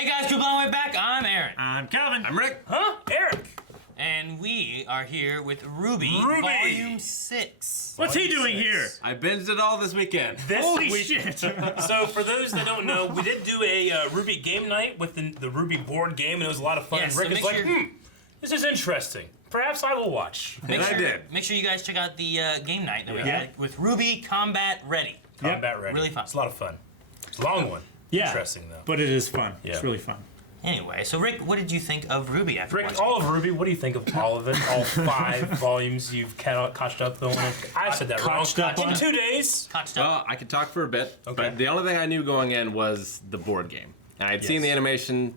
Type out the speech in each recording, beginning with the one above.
Hey guys, RWBY Way back. I'm Aaron. I'm Calvin. I'm Rick. Huh? Eric. And we are here with RWBY Volume 6. What's he doing here? I binged it all this weekend. Holy shit. So for those that don't know, we did do a RWBY game night with the RWBY board game, and it was a lot of fun. Yeah, and so Rick is like, this is interesting. Perhaps I will watch. And I did. Make sure you guys check out the game night that we had with RWBY Combat Ready. Combat Ready. Really fun. It's a lot of fun. It's a long one. Yeah. Interesting, though. But it is fun. Yeah. It's really fun. Anyway, so Rick, what did you think of RWBY after Rick, watching all it? of RWBY, what do you think of all of it? All 5 volumes you've caught up on? I said that wrong. Caught up on In it. 2 days. Caught up. Well, I could talk for a bit, Okay. but the only thing I knew going in was the board game. And I'd seen the animation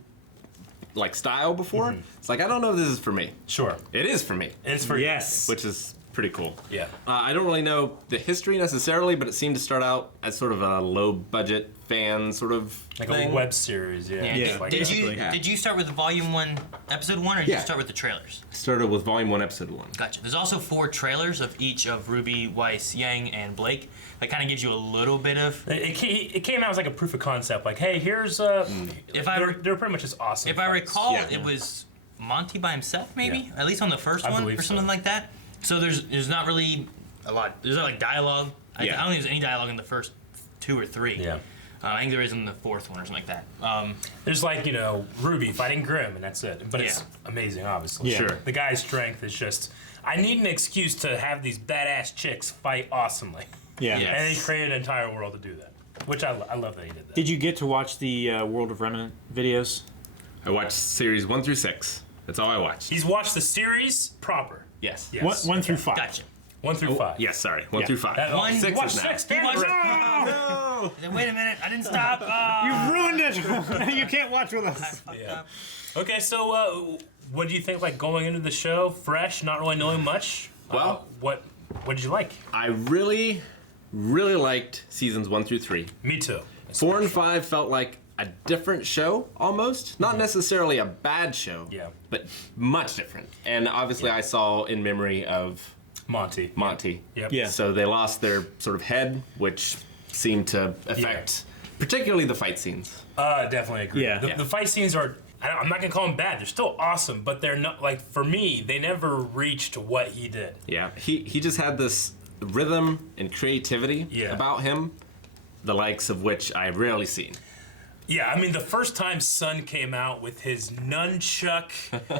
like style before. It's like, I don't know if this is for me. Sure. It is for me, And it's for Yes. which is pretty cool. Yeah. I don't really know the history necessarily, but it seemed to start out as sort of a low-budget fan sort of Like thing. a web series, yeah. Yeah. Yeah. Like Did you basically, did you start with Volume 1, Episode 1, or did you Yeah. start with the trailers? Started with Volume 1, Episode 1. Gotcha. There's also 4 trailers of each of RWBY, Weiss, Yang, and Blake. That kind of gives you a little bit of. It came out as like a proof of concept. Like, hey, here's they're pretty much just awesome. If I recall, Yeah. it was Monty by himself, maybe Yeah. at least on the first I one, believe or something so. like that. So there's not really a lot. There's not like dialogue. I Yeah. don't think there's any dialogue in the first 2 or 3. Yeah. I think there is in the 4th one or something like that. There's like, Ruby fighting Grimm, and that's it. But it's Yeah. amazing, obviously. Yeah. Sure. The guy's strength is just, I need an excuse to have these badass chicks fight awesomely. Yeah. Yeah. And he created an entire world to do that. Which I love that he did that. Did you get to watch the World of Remnant videos? I watched series 1 through 6. That's all I watched. He's watched the series proper. Yes. Yes. One through 5. Gotcha. 1 through 5. Yes, sorry. 1 Yeah. through 5. That- One- 6 Watch is now. 6. You Damn it, watched- Rick. No! Then wait a minute, I didn't stop. You ruined it! You can't watch with us. Yeah. Okay, so what do you think, like, going into the show, fresh, not really knowing much? Well- what did you like? I really, really liked seasons 1 through 3. Me too. 4 and 5 felt like a different show, almost. Not necessarily a bad show, Yeah. but much different. And obviously I saw in memory of Monty. Monty. Yep. Yeah. So they lost their sort of head, which seemed to affect particularly the fight scenes. Definitely agree. Yeah. The fight scenes are, I'm not gonna call them bad. They're still awesome, but they're not, like, for me, they never reached what he did. Yeah, he just had this rhythm and creativity about him, the likes of which I've rarely seen. Yeah, I mean, the first time Sun came out with his nunchuck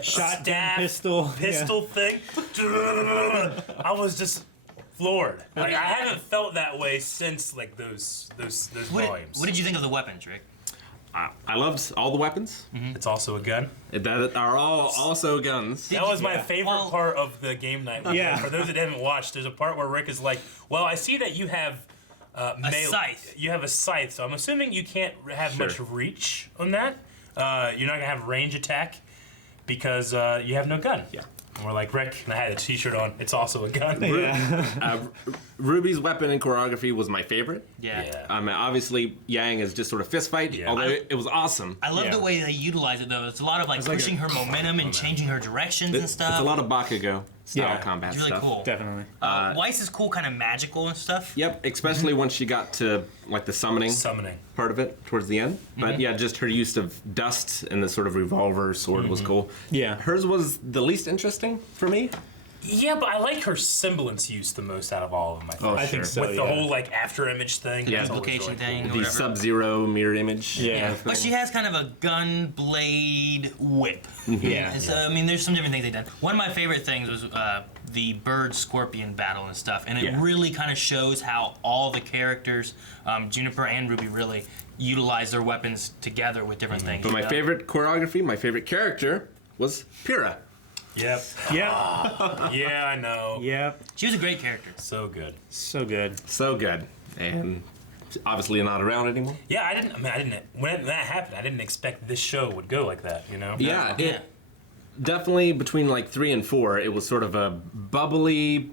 Shotgun staff, pistol. thing, I was just floored. Like, I haven't felt that way since, like, those volumes. What did you think of the weapons, Rick? I loved all the weapons It's also a gun. that are all also guns. That was my Yeah. favorite Well- part of the game night. Yeah. For those that haven't watched, there's a part where Rick is like, "Well, I see that you have scythe. You have a scythe, so I'm assuming you can't have Sure. much reach on that. You're not gonna have range attack because you have no gun." Yeah. And we're like, Rick, and I had a T-shirt on. It's also a gun. Ruby's weapon and choreography was my favorite. Yeah. Obviously, Yang is just sort of fist fight, Yeah. although it was awesome. I love Yeah. the way they utilize it though. It's a lot of like pushing her momentum and changing her directions and stuff. It's a lot of Bakugo style Yeah. combat It's really stuff. cool. Definitely. Weiss is cool, kind of magical and stuff. Yep, especially once she got to like the summoning Summoning. part of it towards the end. But yeah, just her use of dust and the sort of revolver sword was cool. Yeah. Hers was the least interesting for me. Yeah, but I like her semblance use the most out of all of them. I think. Oh, I think sure. so. With the yeah. whole like after image thing. Yeah. that's always Duplication really thing. cool. Or The whatever. Sub-Zero mirror image. Yeah. kind of But thing. she has kind of a gun blade whip. Yeah. And so, I mean, there's some different things they've done. One of my favorite things was the bird scorpion battle and stuff, and it Yeah. really kind of shows how all the characters, Juniper and Ruby, really utilize their weapons together with different things. But my favorite choreography, my favorite character was Pyrrha. Yep. Yep. Yeah, I know. Yep. She was a great character. So good. So good. So good. And obviously not around anymore. Yeah, I didn't. When that happened, I didn't expect this show would go like that. You know. Yeah, Yeah. definitely between like 3 and 4, it was sort of a bubbly,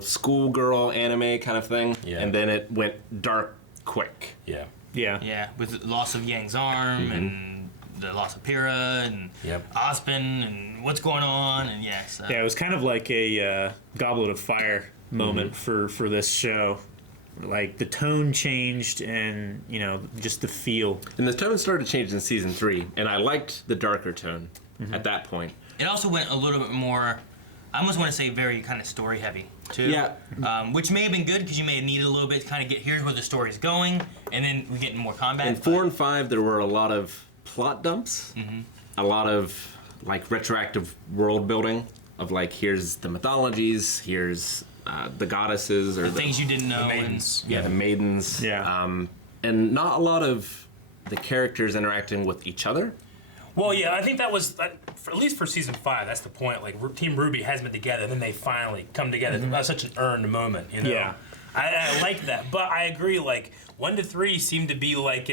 schoolgirl anime kind of thing. Yeah. And then it went dark quick. Yeah. Yeah. Yeah, with the loss of Yang's arm and the loss of Pyrrha and Yep. Ospen and what's going on and yes. Yeah, it was kind of like a Goblet of Fire moment for this show. Like the tone changed, and just the feel. And the tone started to change in season 3, and I liked the darker tone at that point. It also went a little bit more, I almost want to say very kind of story heavy too. Yeah. Which may have been good because you may have needed a little bit to kind of get here's where the story's going, and then we get into more combat. In 4 and 5, there were a lot of plot dumps, a lot of like retroactive world building of like here's the mythologies, here's the goddesses or the things you didn't know. The maidens. the maidens. Yeah. And not a lot of the characters interacting with each other. Well, yeah, I think that was at least for season 5. That's the point. Like Team RWBY has been together, and then they finally come together. That was such an earned moment, Yeah. I like that, but I agree. Like 1 to 3 seemed to be like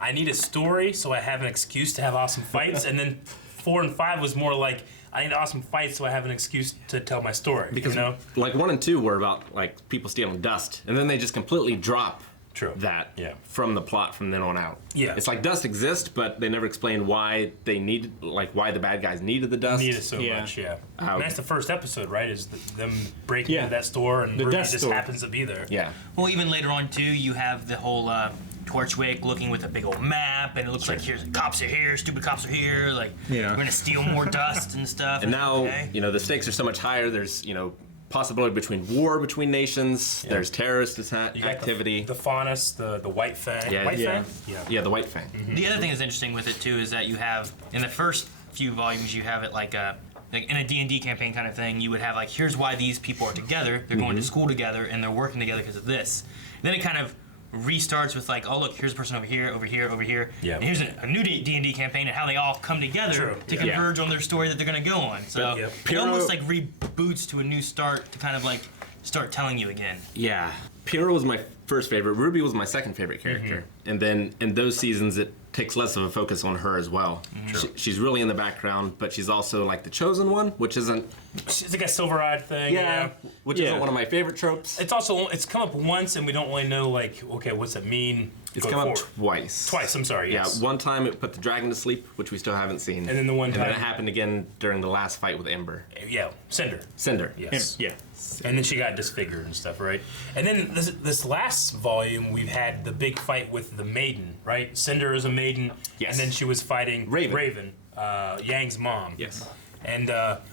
I need a story, so I have an excuse to have awesome fights, and then 4 and 5 was more like I need awesome fights, so I have an excuse to tell my story. Because like 1 and 2 were about like people stealing dust, and then they just completely drop that from the plot from then on out. Yeah. It's like dust exists, but they never explain why they needed, like why the bad guys needed the dust. Need it so much, yeah. And that's the first episode, right? Is them breaking into that store, and the RWBY dust just store. happens to be there. Yeah. Well, even later on too, you have the whole Torchwick looking with a big old map, and it looks like here's cops are here, stupid cops are here, like we're gonna steal more dust and stuff. And now, okay. the stakes are so much higher. There's, possibility between war between nations. Yeah. There's terrorist You got activity. The faunus, the white fang. Yeah. White Yeah. fang? Yeah, the White Fang. The other thing that's interesting with it too is that you have in the first few volumes you have it like in a D&D campaign kind of thing. You would have like here's why these people are together. They're going to school together and they're working together because of this. Then it kind of restarts with like, oh look, here's a person over here, over here, over here. Yeah. And here's a new D&D campaign and how they all come together to converge on their story that they're going to go on. So it almost like reboots to a new start to kind of like start telling you again. Yeah. Kuro was my first favorite. RWBY was my second favorite character. And then in those seasons, it takes less of a focus on her as well. She's really in the background, but she's also like the chosen one, which isn't... She's like a silver-eyed thing. Which isn't one of my favorite tropes. It's come up once, and we don't really know, like, okay, what's it mean? It's come up twice. Twice, I'm sorry, yes. Yeah, one time it put the dragon to sleep, which we still haven't seen. And then the one And time... then it happened again during the last fight with Ember. Yeah, Cinder. Cinder. Yes. Yeah. And then she got disfigured and stuff, right? And then this last volume, we've had the big fight with the maiden, right? Cinder is a maiden, and then she was fighting Raven, Yang's mom. Yes. And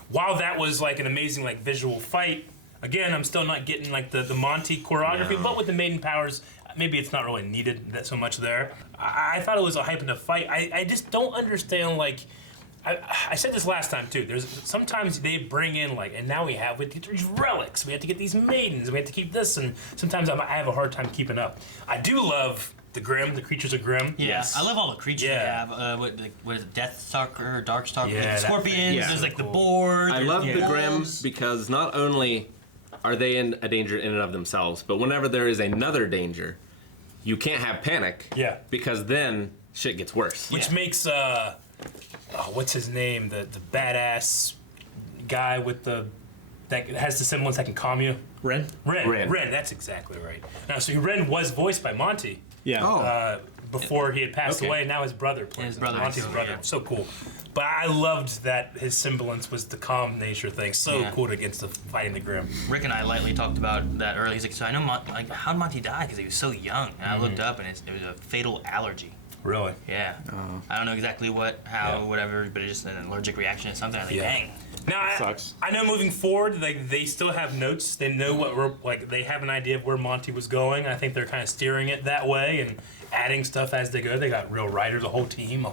while that was like an amazing like visual fight, again, I'm still not getting like the Monty choreography, but with the maiden powers, maybe it's not really needed that so much there. I thought it was a hype enough fight. I just don't understand like. I said this last time too. There's sometimes they bring in like, and now we have with these relics. We have to get these maidens. We have to keep this, and sometimes I have a hard time keeping up. I do love the Grimm, the creatures of Grimm. Yeah, Yes. I love all the creatures they have. What is it, Deathstalker or Darkstalker? Yeah, that Scorpions. thing. Yeah. There's like So the cool. boar. I love the Grimm wolves. because not only are they in a danger in and of themselves, but whenever there is another danger, you can't have panic. Yeah. Because then shit gets worse. Which makes what's his name? The badass guy with that has the semblance that can calm you. Ren? Ren. That's exactly right. Now, so Ren was voiced by Monty. Yeah. Oh. Before he had passed Okay. away, now his brother plays His him. brother Monty's too, brother. yeah. So cool. But I loved that his semblance was the calm nature thing. So Yeah. cool against the fighting the Grimm. Rick and I lightly talked about that earlier. He's like, so I know, like, how did Monty die? Because he was so young. And I looked up, and it was a fatal allergy. Really? Yeah. I don't know exactly whatever, but it's just an allergic reaction to something. I was like, dang. Now, Sucks. I know moving forward, like they still have notes. They know they have an idea of where Monty was going. I think they're kind of steering it that way and adding stuff as they go. They got real writers, a whole team,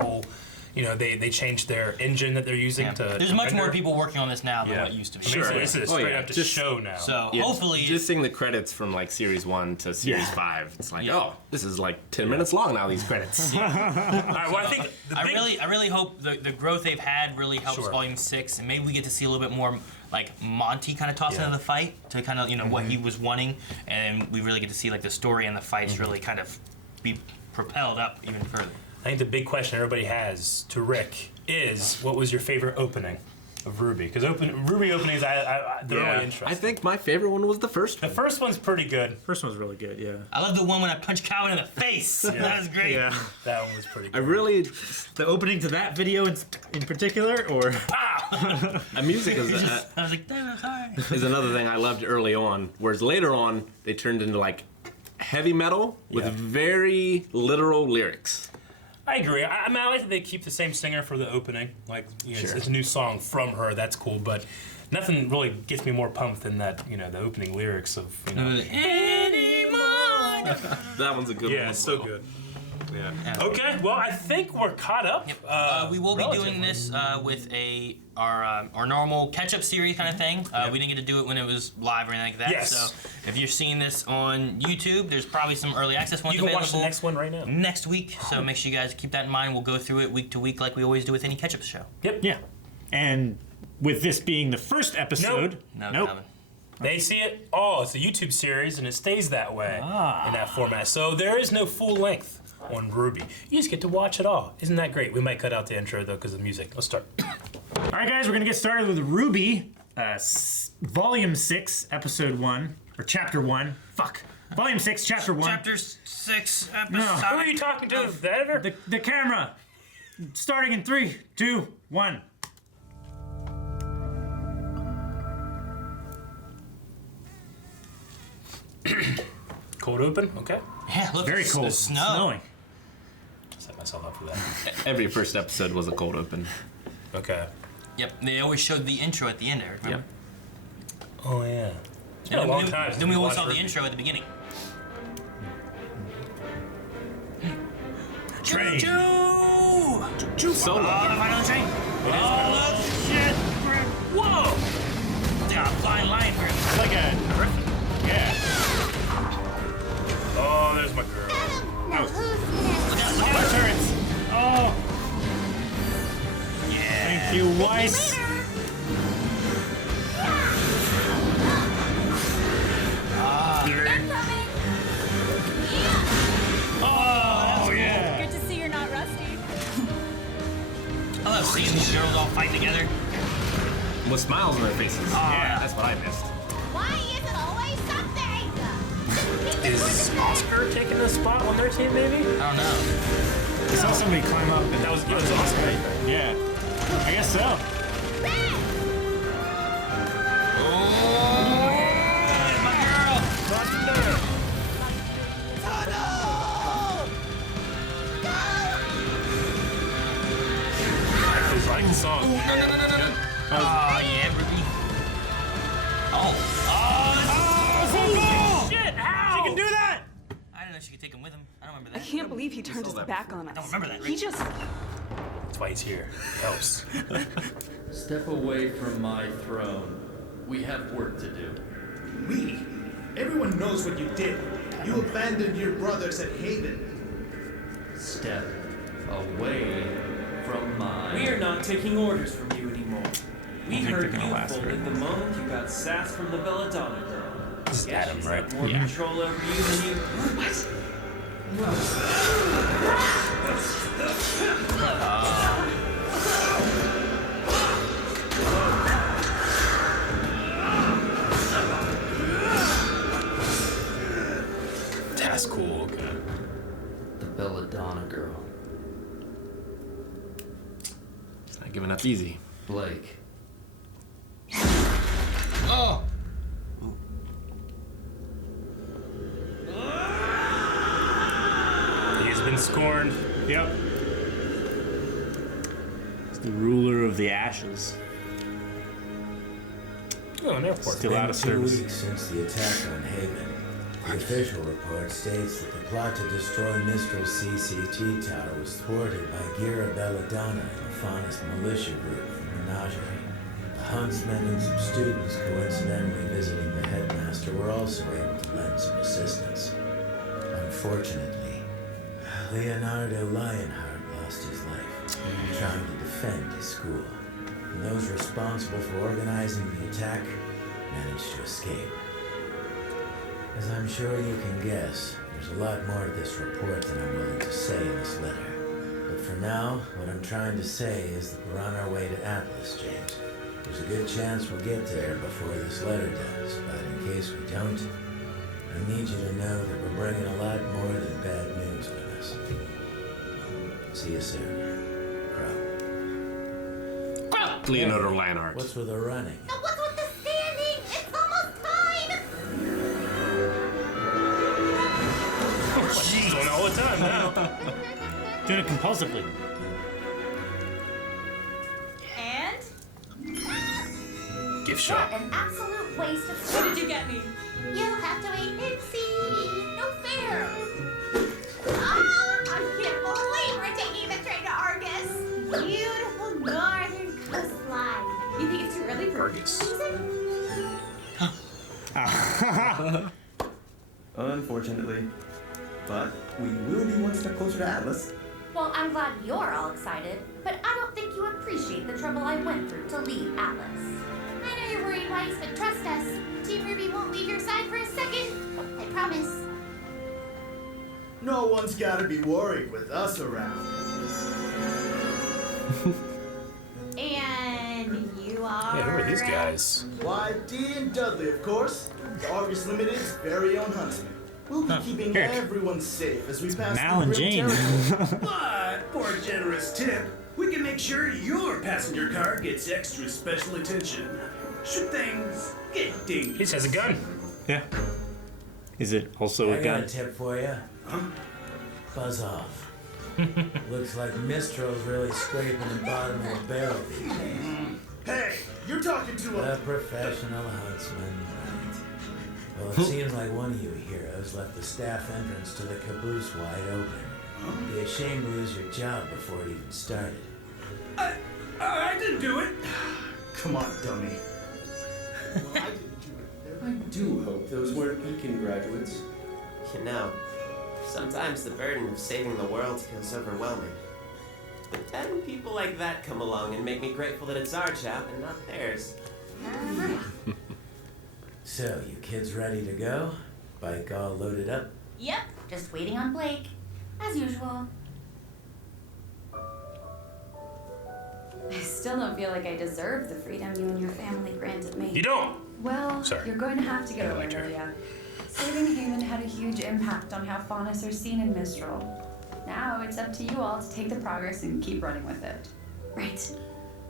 they changed their engine that they're using Yeah. to. There's much more people working on this now than what used to be. This is straight up to Just- show now. So Yeah, hopefully, just seeing the credits from like series 1 to series 5, it's like, oh, this is like 10 minutes long now. These credits. All right, well, I think I really hope the growth they've had really helps Sure. Volume 6, and maybe we get to see a little bit more like Monty kind of toss into the fight to kind of what he was wanting, and we really get to see like the story and the fights really kind of be propelled up even further. I think the big question everybody has to Rick is, what was your favorite opening of RWBY? Because RWBY openings, they're really interesting. I think my favorite one was the first The one. first one's pretty good. First one's really good, yeah. I love the one when I punch Calvin in the face. That was great. Yeah. That one was pretty I good. really, The opening to that video in particular, or? music is, I was like, damn, sorry. is another thing I loved early on, whereas later on, they turned into like heavy metal with very literal lyrics. I agree. I mean, I like that they keep the same singer for the opening. Like, it's a new song from her. That's cool. But nothing really gets me more pumped than that. The opening lyrics of Anymore. That one's a good one. Yeah, it's so good. Yeah. Okay, well, I think we're caught up. Yep. We will be doing this with our normal catch-up series kind of thing. We didn't get to do it when it was live or anything like that. Yes. So if you're seeing this on YouTube, there's probably some early access ones You can available watch the next one right now. next week. So make sure you guys keep that in mind. We'll go through it week to week like we always do with any catch-up show. Yep. Yeah. And with this being the first episode, Nope. They see it. Oh, it's a YouTube series, and it stays that way in that format. So there is no full length on RWBY. You just get to watch it all. Isn't that great? We might cut out the intro, though, because of the music. Let's start. All right, guys, we're going to get started with RWBY, Volume 6, Episode 1, or Chapter 1. Fuck. Volume 6, Chapter 1. Chapter 6, episode. No. Who are you talking to? The editor? The camera. Starting in 3, 2, 1. Cold open? Okay. Yeah, look, Very it's cold. the snow. Snowing. Set myself up for that. Every first episode was a cold open. Okay. Yep, they always showed the intro at the end, Eric. Remember? Oh, yeah. It's been a long time. Then we always saw the intro at the beginning. Train. Choo-choo! Solo. Oh, the final train. Oh, shit! Whoa! They got a flying line for him. It's like a griffin. Yeah. Oh, there's my girl. Look out, look My out. turrets. Oh. Yeah. Thank you, Weiss. Oh, yeah. Good to see you're not rusty. I love seeing these girls all fight together. With smiles on their faces. Yeah. That's what I missed. Why is it always something? Is Oscar taking a spot on their team, maybe? I don't know. I saw somebody climb up and That was Oscar, right? yeah. I guess so. Oh, my girl. I like the song. No. Oh, yeah, Ruby. Oh, Shit, how? You can do that! I didn't know she could take him with him. I don't remember I that. can't believe he turned his back on us. I don't remember that, He right? just... That's why he's here. Helps. Step away from my throne. We have work to do. We? Everyone knows what you did. You abandoned your brothers at Haven. Step away from my... We are not taking orders from you anymore. We think heard they're gonna you last very folded the moment you got sassed from the Belladonna girl. This is Guess Adam, she's right? got more control over you than you. What? That's cool. Okay. The Belladonna girl. It's not giving up easy. Blake. Oh. He's been scorned. Yep. It's the ruler of the ashes. Oh, an airport. Still out of It's been 2 service. weeks since the attack on Haven. The official report states that the plot to destroy Mistral's CCT tower was thwarted by Gira Belladonna and the Faunus militia group from Menagerie. The huntsmen and some students coincidentally visiting the headmaster were also able to lend some assistance. Unfortunately, Leonardo Lionheart lost his life trying to defend his school, and those responsible for organizing the attack managed to escape. As I'm sure you can guess, there's a lot more to this report than I'm willing to say in this letter. But for now, what I'm trying to say is that we're on our way to Atlas, James. There's a good chance we'll get there before this letter does, but in case we don't, I need you to know that we're bringing a lot more than bad news with us. See you soon, Crow. Leonardo Lionheart. What's with the running? Now what's with the standing? It's almost time! Doing it compulsively. And Gift what shop. an absolute waste of What time. did you get me? You'll have to wait and see. No fair. Ah, I can't believe we're taking the train to Argus. Beautiful northern coastline. You think it's too early for Argus. season? Unfortunately. But we will be one step closer to Atlas. Well, I'm glad you're all excited, but I don't think you appreciate the trouble I went through to leave Atlas. I know you're worried, Weiss, but trust us. Team RWBY won't leave your side for a second. I promise. No one's gotta be worried with us around. And you are... Hey, who are these guys? Why, Dee and Dudley, of course. The Argus Limited's very own huntsman. We'll be keeping Here. everyone safe as we pass Mal through and Grim Jane. territory. But for a generous tip, we can make sure your passenger car gets extra special attention. Should things get He dinged? just has a gun. Yeah. Is it also a I got gun? a tip for you. Buzz off. Looks like Mistral's really scraping the bottom of the barrel. Hey, you're talking to A a... professional huntsman, right? Well, it seems like one of you heroes left the staff entrance to the caboose wide open. Be ashamed to lose your job before it even started. I didn't do it. Come on, dummy. I do hope those weren't Beacon graduates. You know, sometimes the burden of saving the world feels overwhelming. But then people like that come along and make me grateful that it's our job and not theirs. So, you kids ready to go? Bike all loaded up? Yep, just waiting on Blake, as usual. I still don't feel like I deserve the freedom you and your family granted me. You don't. Well, Sorry. you're going to have to get I over liked it, her. Amelia. Saving Haven had a huge impact on how Faunus are seen in Mistral. Now it's up to you all to take the progress and keep running with it. Right.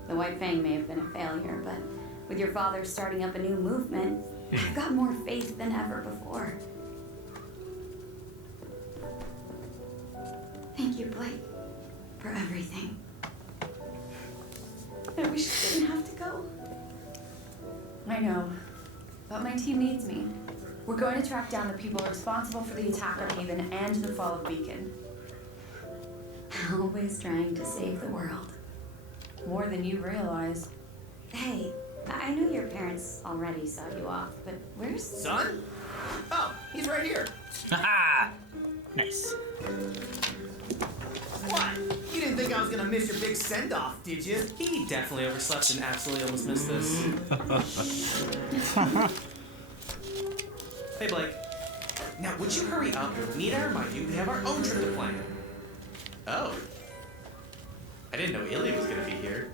The White Fang may have been a failure, but with your father starting up a new movement, I've got more faith than ever before. Thank you, Blake, for everything. I wish you didn't have to go. I know, but my team needs me. We're going to track down the people responsible for the attack on Haven and the fall of Beacon. Always trying to save the world. More than you realize. Hey, I know your parents already saw you off, but where's... Son? Oh, he's right here. Haha! Nice. What? You didn't think I was gonna miss your big send-off, did you? He definitely overslept and absolutely almost missed this. Hey, Blake. Now, would you hurry up? Need I remind you, we have our own trip to plan. Oh. I didn't know Ilya was gonna be here.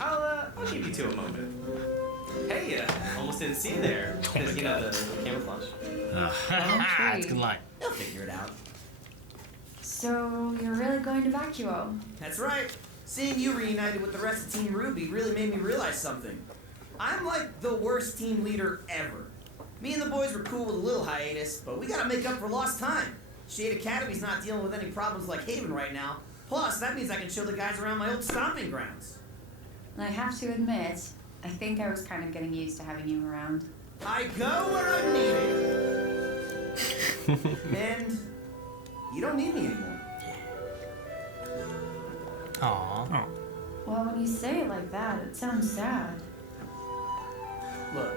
I'll give you two a moment. Hey, almost didn't see you there. Oh my You know, the camouflage. That's a good line. They'll figure it out. So, you're really going to Vacuo? That's right. Seeing you reunited with the rest of Team RWBY really made me realize something. I'm like the worst team leader ever. Me and the boys were cool with a little hiatus, but we gotta make up for lost time. Shade Academy's not dealing with any problems like Haven right now. Plus, that means I can show the guys around my old stomping grounds. I have to admit, I think I was kind of getting used to having you around. I go where I'm needed. And you don't need me anymore. Aww. Well, when you say it like that, it sounds sad. Look,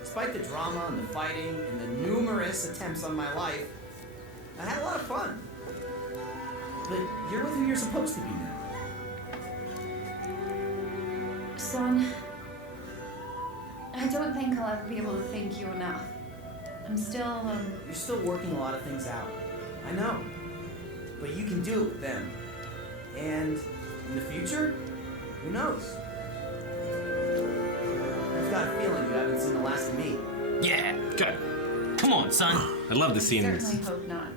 despite the drama and the fighting and the numerous attempts on my life, I had a lot of fun. But you're with who you're supposed to be now. Son, I don't think I'll ever be able to thank you enough. I'm still, You're still working a lot of things out. I know. But you can do it with them. And in the future, who knows? I've got a feeling you haven't seen the last of me. Yeah. Good. Come on, son. I love the scenes certainly hope not.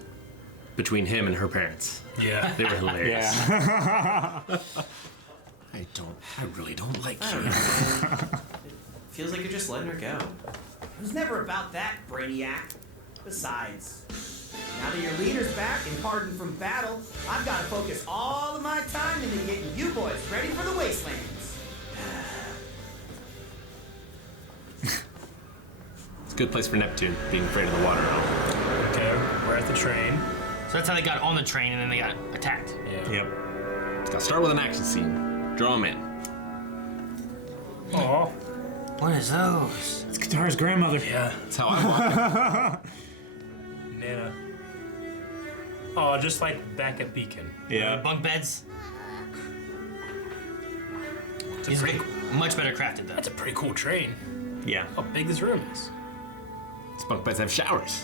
between him and her parents. Yeah. They were hilarious. Yeah. I really don't like you. Feels like you're just letting her go. It was never about that, Brainiac. Besides, Now that your leader's back and hardened from battle, I've got to focus all of my time into getting you boys ready for the wastelands. It's a good place for Neptune, being afraid of the water. Okay, we're at the train. So that's how they got on the train and then they got attacked. Yeah. Yep. It's got to start with an action scene. Draw 'em in. Oh. What is those? It's Katara's grandmother. Yeah. That's how I want it. Nana. Oh, just like back at Beacon. Yeah. Bunk beds. It's a These pretty, look much better crafted though. that's a pretty cool train. Yeah. How big this room is. These bunk beds have showers.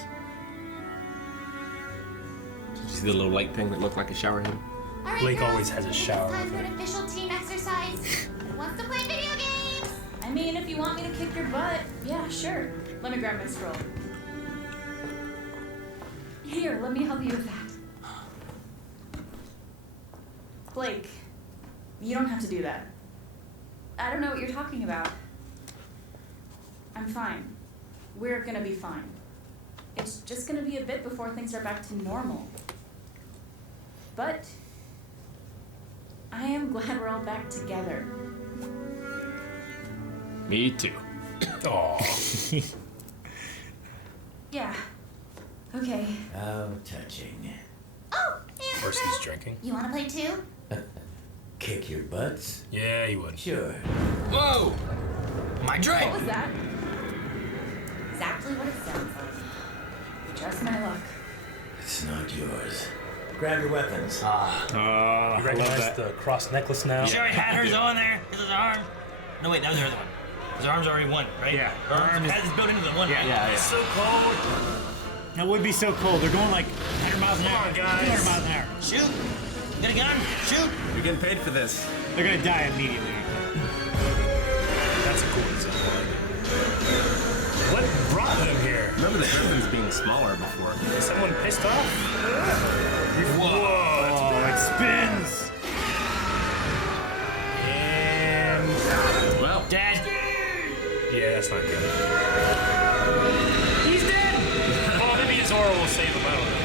Did you see the little light thing that looked like a shower head? All right, Blake girls, always has a shower. Time for an official team exercise. Who wants to play video games? I mean, if you want me to kick your butt, yeah, sure. Let me grab my scroll. Here, let me help you with that. Blake, you don't have to do that. I don't know what you're talking about. I'm fine. We're gonna be fine. It's just gonna be a bit before things are back to normal. But I am glad we're all back together. Me too. Oh. Yeah. Okay. How touching. Oh, and Of course he's drinking. you want to play too? Kick your butts? Yeah, he would. Sure. Whoa! My drink! What was that? Exactly what it sounds like. Just my luck. It's not yours. Grab your weapons. You I recognize love that. the cross necklace now? She already had hers on there. This is her arm. No, wait, that was the other one. Because her arm's already one, right? Yeah. Her arm Arm has is- built into the one, right? Yeah, It's so cold. That would be so cold. They're going like 100 miles an hour. on, guys. 200 miles an hour. Shoot! Get a gun! Shoot! You're getting paid for this. They're gonna die immediately. That's a cool design. What brought them here? Remember the Griffins being smaller before. Is someone pissed off? Whoa, that's Oh, bad. it spins. And Well, Dad! yeah, that's not good. He's dead. Well, maybe Zora will save him. I don't know.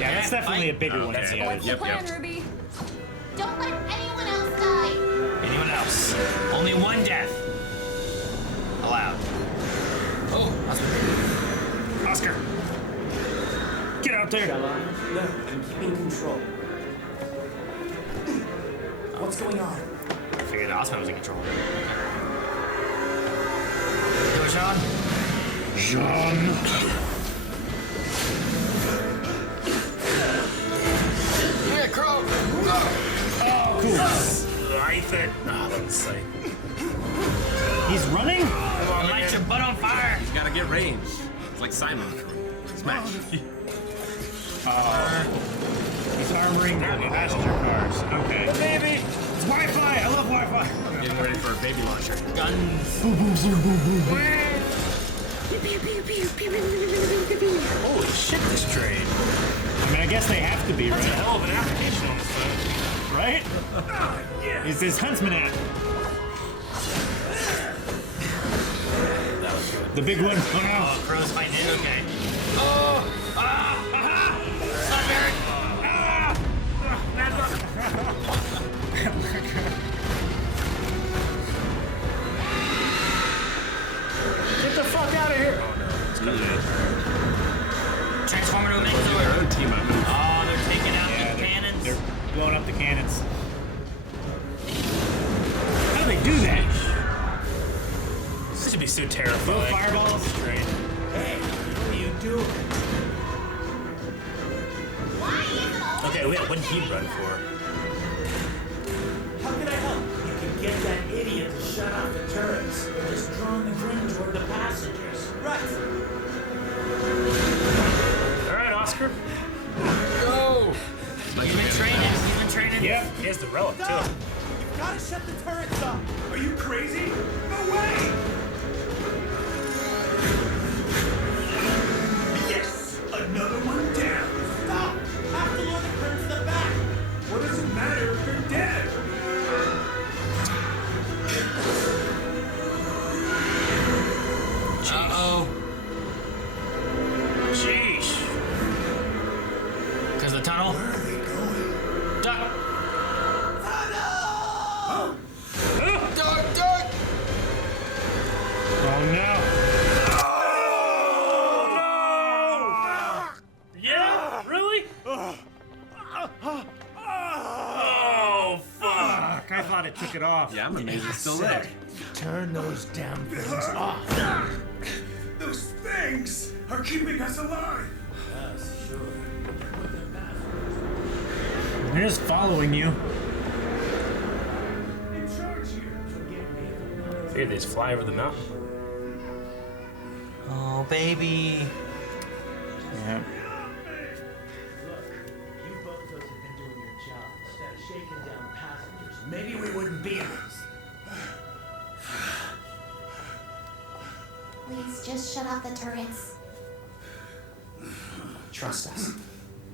Yeah, that's definitely a bigger one than Okay. the What's others. the Yep, plan, yep. Ruby? Don't let anyone else die. Anyone else? Only one death. Allowed. Oh, Oscar, get out there. No, I'm keeping control. What's going on? I figured Osman was in control. Go, Sean. Jean. Yeah, Crow. Oh, cool. Ethan. Oh, that was sick. He's running? Light your butt on fire. you gotta get range. It's like Simon. Smash. He's armoring the passenger cars. Okay. Baby. It's Wi-Fi. I love Wi-Fi. Getting ready for a baby launcher. Guns. Holy shit, this train. I mean, I guess they have to be, That's a right? hell of an application on this thing. Right? It's this Huntsman app. That was good. The big one. Oh, Oh, Crow's fighting it. Okay. Oh! Ah! Aha! Stop, Eric! Get the fuck out of here. Transformer to a Their Megazord. own team up. Oh, they're taking out the cannons. They're blowing up the cannons. How do they do that? This should be so Throw terrifying. fireballs. This train. Hey, what are you doing? Why is it always Okay, we have one team run for. How can I help? You can get that idiot to shut off the turrets. They're just drawing the grin toward the passengers. Right. All right, Oscar. Go! He's been training. He's been training. Yep. He has the relic Stop! too. You've got to shut the turrets off. Are you crazy? No way! Yes! Another one down! Stop! Have to load the current to the back. What does it matter if they're dead? Uh-oh. Sheesh. that took it off. Yeah, I'm amazed it's still there. Turn those damn things off. Those things are keeping us alive. Yes, sure. They're just following you. In charge here. Forgive me. Figured they just fly over the mountain. Oh, baby. Yeah. You both of us have been doing your job instead of shaking down passengers. Maybe we wouldn't be in this. Please just shut off the turrets. Trust us.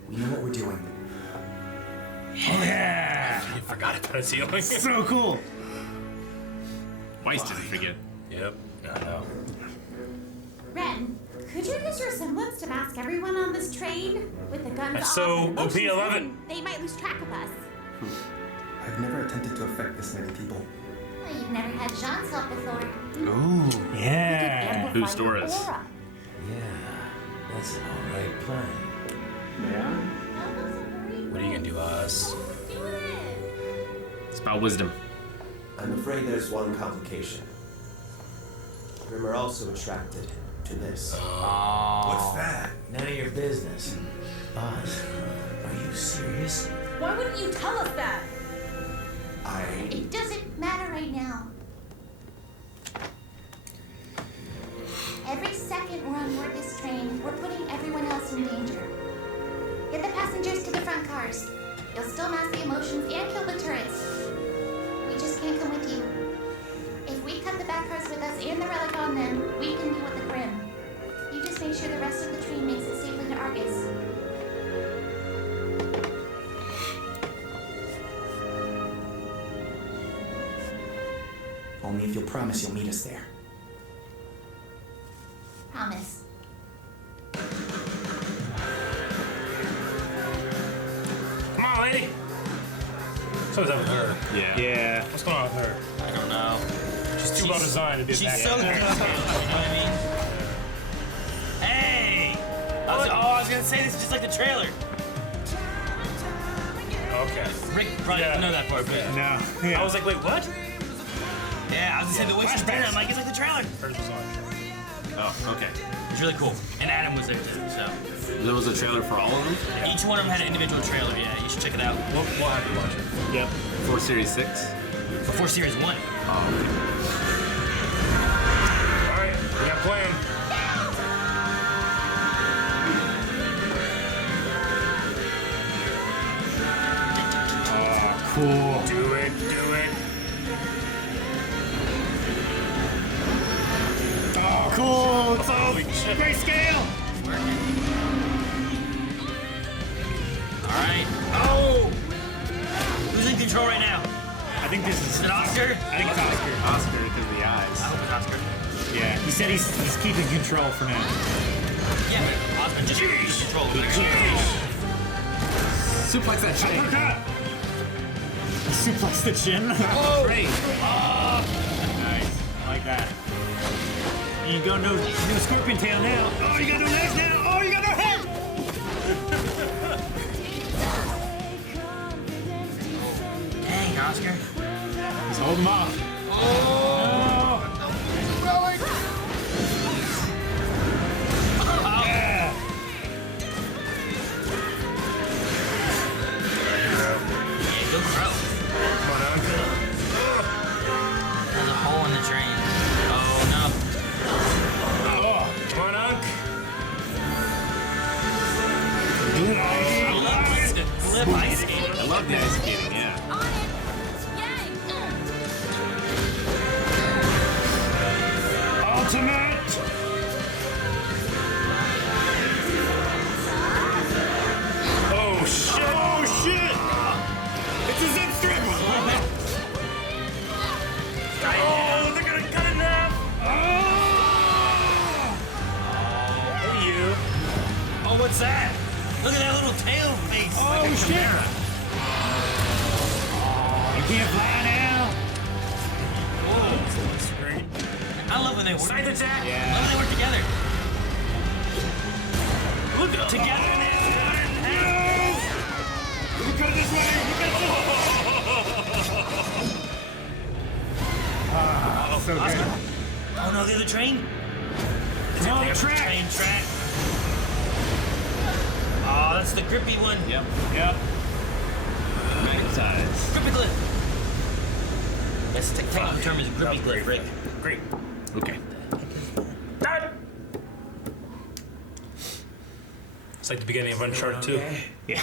We know what we're doing. Oh yeah. I forgot about a ceiling. So cool. Weiss didn't forget. Yep. I know. Ren, could you use your semblance to mask everyone on this train? With the guns That's off so and the motions OP11. in, they might lose track of us. I've never attempted to affect this many people. Well, you've never had Jean's help before. Ooh. Yeah. Who's Doris? Aura. Yeah, that's an alright plan. What are you gonna do, us? Doing it. It's about wisdom. I'm afraid there's one complication. We're also attracted to this. What's that? None of your business. Oz, are you serious? Why wouldn't you tell us that? It doesn't matter right now. Every second we're on board this train, we're putting everyone else in danger. Get the passengers to the front cars. You'll still mask the emotions and kill the turrets. We just can't come with you. If we cut the back cars with us and the relic on them, we can deal with the Grim. You just make sure the rest of the train makes it safely to Argus. Only if you'll promise you'll meet us there. Promise. Come on, lady. So is that with her? Yeah. Yeah. What's going on with her? I don't know. She's too well designed to be a She's bad so guy. detailed, you know what I mean? Hey! I was gonna say this is just like the trailer. Okay. Rick probably doesn't know that part, but No. I Yeah. was like, wait, what? yeah, I was gonna say the way she's doing it, I'm like, it's like the trailer. Hers was on. Oh, okay. It's really cool. And Adam was there too, so. There was a trailer for all of them? Each one of them had an individual trailer, yeah, you should check it out. We'll have to watch it. Yep. For Series 6? Before Series 1. Alright, we got a plan. Oh, cool. Do it, do it. Oh, cool. It's all Holy shit. great scale. Alright. Oh! Who's in control right now? I think this Is is. it Oscar? I think it's Oscar. Oscar because of the eyes. I hope it's Oscar. Yeah. He said he's keeping control for now. Yeah, but Oscar just keeps control of it. Suplex that shit. Suplex the chin. Oh! Great. Nice. I like that. You go no scorpion tail now. Oh, you got no legs now. Oh, you got no head. Dang, Oscar. He's holding him off. Oh! Yeah. Yeah, go Crow. Come on, Uncle. There's a hole in the train. Oh no. Come on, Unc. I love this flip ice skating. I love the ice skating, yeah. On it! Yay! Ultimate. Oh, shit. Oh shit. It's a zip strip. Oh, they're gonna cut it now. Hey, you. Oh, what's that? Look at that little tail face. Oh like a shit. chimera. You can't fly now. Whoa. That's great. I love when they work. Scythe attack. I love when they work together. Look at Togetherness. Look at this way. Look at this way. Oh, the other train? No, track. Track. Oh, that's the grippy one. Yep. Magnetized. Grippy cliff. That's the technical term is grippy cliff, Rick. Great. Okay. It's like the beginning of Uncharted 2. Yeah.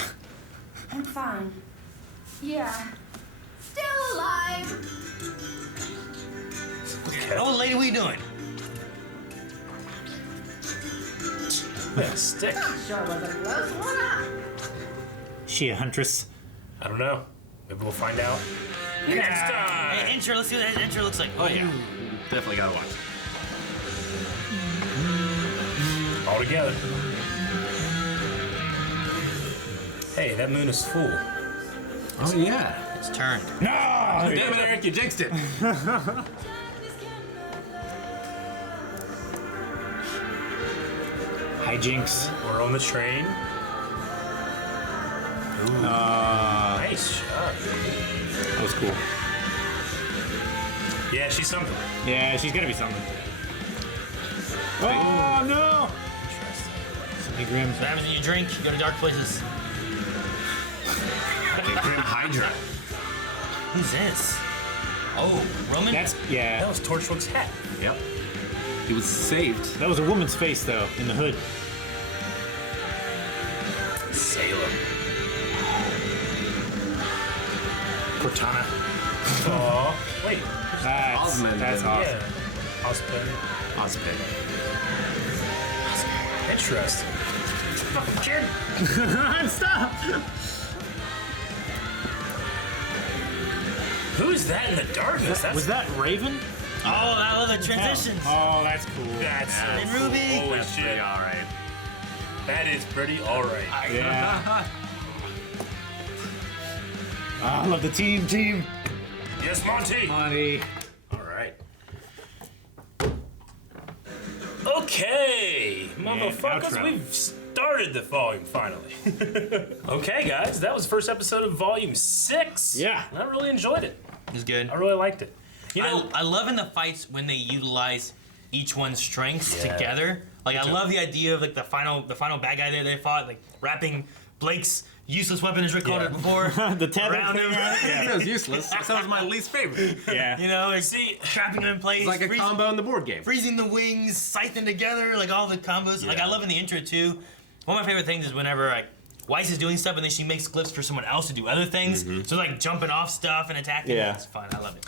I'm fine. Yeah. Still alive. Oh, lady, what are you doing? Yeah, stick. Sure was a close one, huh? She a huntress? I don't know. Maybe we'll find out next time. Hey, intro, let's see what that intro looks like. Oh yeah. Definitely gotta watch. All together. Hey, that moon is full. Oh yeah. It's turned. No! Damn it, Eric, you jinxed it. Hijinks. We're on the train. Ooh. Nice shot. That was cool. Yeah, she's something. Yeah, she's gonna be something. Oh no! Something grim. What happens when you drink? You go to dark places. Grim Hydra. Who's this? Oh, Roman? That's yeah. That was Torchwood's hat. Yep. He was saved. That was a woman's face though, in the hood. Salem. Cortana. Aw. Wait. Osmond. That's awesome. Yeah. Osmond. Osmond. Interesting. Fucking kid. Stop! Who's that in the darkness? Was that Raven? Oh, I love the transitions. Oh, that's cool. That's so And cool. Ruby. Holy That's shit. pretty all right. That is pretty alright. Yeah. I love the team. Yes, Monty. Monty. Alright. Okay, motherfuckers, outro. we've started the volume finally. Okay, guys, that was the first episode of Volume 6. Yeah. And I really enjoyed it. It was good. I really liked it. You know, I love in the fights when they utilize each one's strengths Yeah. together. Like I love the idea of like the final bad guy that they fought, like wrapping Blake's useless weapon, as Rick called it before. The tether around thing. him. That was useless. That was my least favorite. Yeah. You know, like, trapping him in place. It's like a freezing- combo in the board game. Freezing the wings, scything together, like all the combos. Like I love in the intro too. One of my favorite things is whenever like Weiss is doing stuff and then she makes glyphs for someone else to do other things. So like jumping off stuff and attacking. Yeah. It's fun. I love it.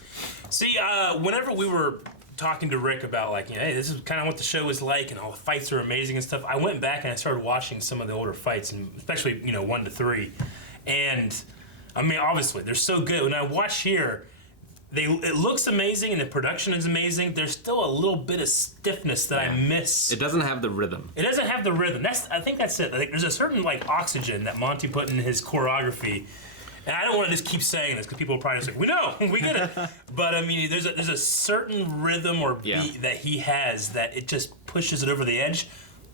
see, whenever we were talking to Rick about like, you know, hey, this is kind of what the show is like and all the fights are amazing and stuff, I went back and I started watching some of the older fights, and especially, you know, 1 to 3. And I mean, obviously, they're so good. When I watch here, it looks amazing and the production is amazing. There's still a little bit of stiffness that I miss. It doesn't have the rhythm. It doesn't have the rhythm. I think that's it. Like, there's a certain like oxygen that Monty put in his choreography. And I don't want to just keep saying this because people will probably just like, we know, we get it. But I mean, there's a certain rhythm or beat that he has that it just pushes it over the edge.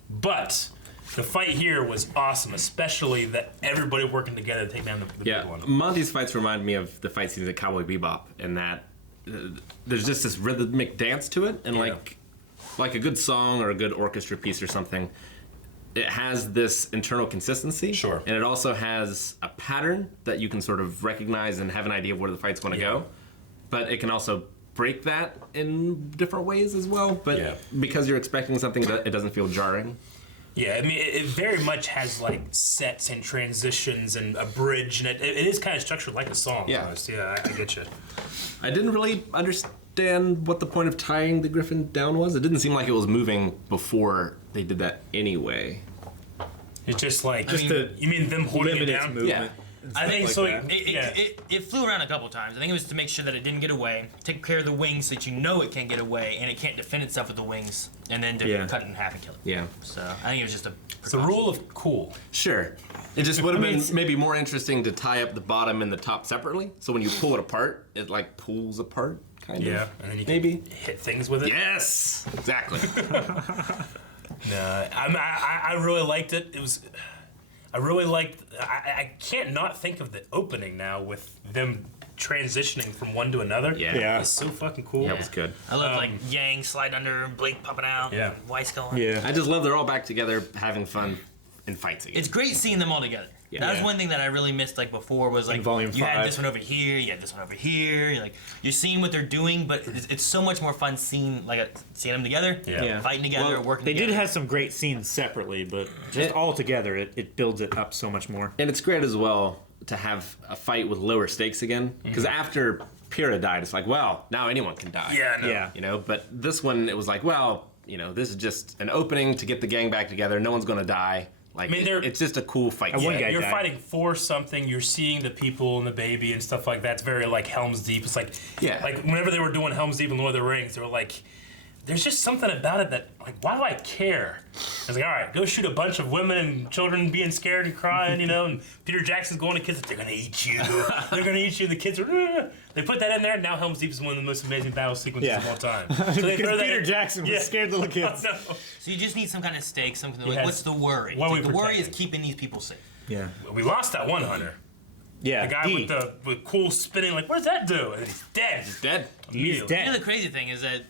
But the fight here was awesome, especially that everybody working together to take down the big one. Monty's fights remind me of the fight scenes of Cowboy Bebop, and that there's just this rhythmic dance to it, and like a good song or a good orchestra piece or something. It has this internal consistency. Sure. And it also has a pattern that you can sort of recognize and have an idea of where the fight's going to go. But it can also break that in different ways as well. But because you're expecting something, that it doesn't feel jarring. Yeah, I mean, it very much has like sets and transitions and a bridge, and it is kind of structured like a song. Yeah. Almost. Yeah, I get you. I didn't really understand what the point of tying the griffin down was. It didn't seem like it was moving before they did that anyway. It's just like, to you mean them holding it down? movement. Yeah. I think like so. that. It flew around a couple times. I think it was to make sure that it didn't get away, take care of the wings so that you know it can't get away and it can't defend itself with the wings, and then to cut it in half and kill it. Yeah. So I think it was just a. It's a rule of cool. Sure. It just would have been maybe more interesting to tie up the bottom and the top separately. So when you pull it apart, it like pulls apart, kind of. Yeah, and then you can Maybe. hit things with it. Yes! Exactly. No, I really liked it. It was. I really liked. I can't not think of the opening now with them transitioning from one to another. Yeah. It's so fucking cool. That was good. I love like Yang slide under, Blake popping out, Yeah. Weiss going. Yeah. I just love they're all back together having fun in fights again. It's great seeing them all together. Yeah. That was one thing that I really missed like before was like Volume you had 5. this one over here, you had this one over here. You're seeing what they're doing, but it's so much more fun seeing seeing them together, Yeah. fighting together, Well, working They together. did have some great scenes separately, but just all together, it builds it up so much more. And it's great as well to have a fight with lower stakes again. Because after Pyrrha died, it's like, well, now anyone can die. Yeah, no. Yeah. You know, but this one, it was like, well, you know, this is just an opening to get the gang back together. No one's going to die. Like, I mean, it's just a cool fight. One guy You're died. fighting for something. You're seeing the people and the baby and stuff like that. It's very like Helm's Deep. It's like, Yeah. like whenever they were doing Helm's Deep and Lord of the Rings, they were like, there's just something about it that, like, why do I care? I was like, all right, go shoot a bunch of women and children being scared and crying, you know, and Peter Jackson's going to kids, they're going to eat you. They're going to eat you. And the kids are, "Ugh." They put that in there, and now Helm's Deep is one of the most amazing battle sequences Yeah. of all time. So they throw that Peter in- Jackson was Yeah. scared little kids. No. So you just need some kind of stake, something like Yes. what's the worry? What are It's we like, the worry is protecting? keeping these people safe. Yeah. We lost that one hunter. Yeah. The guy D. with cool spinning, like, what does that do? And he's dead. Dead. He's You dead. know the crazy thing is that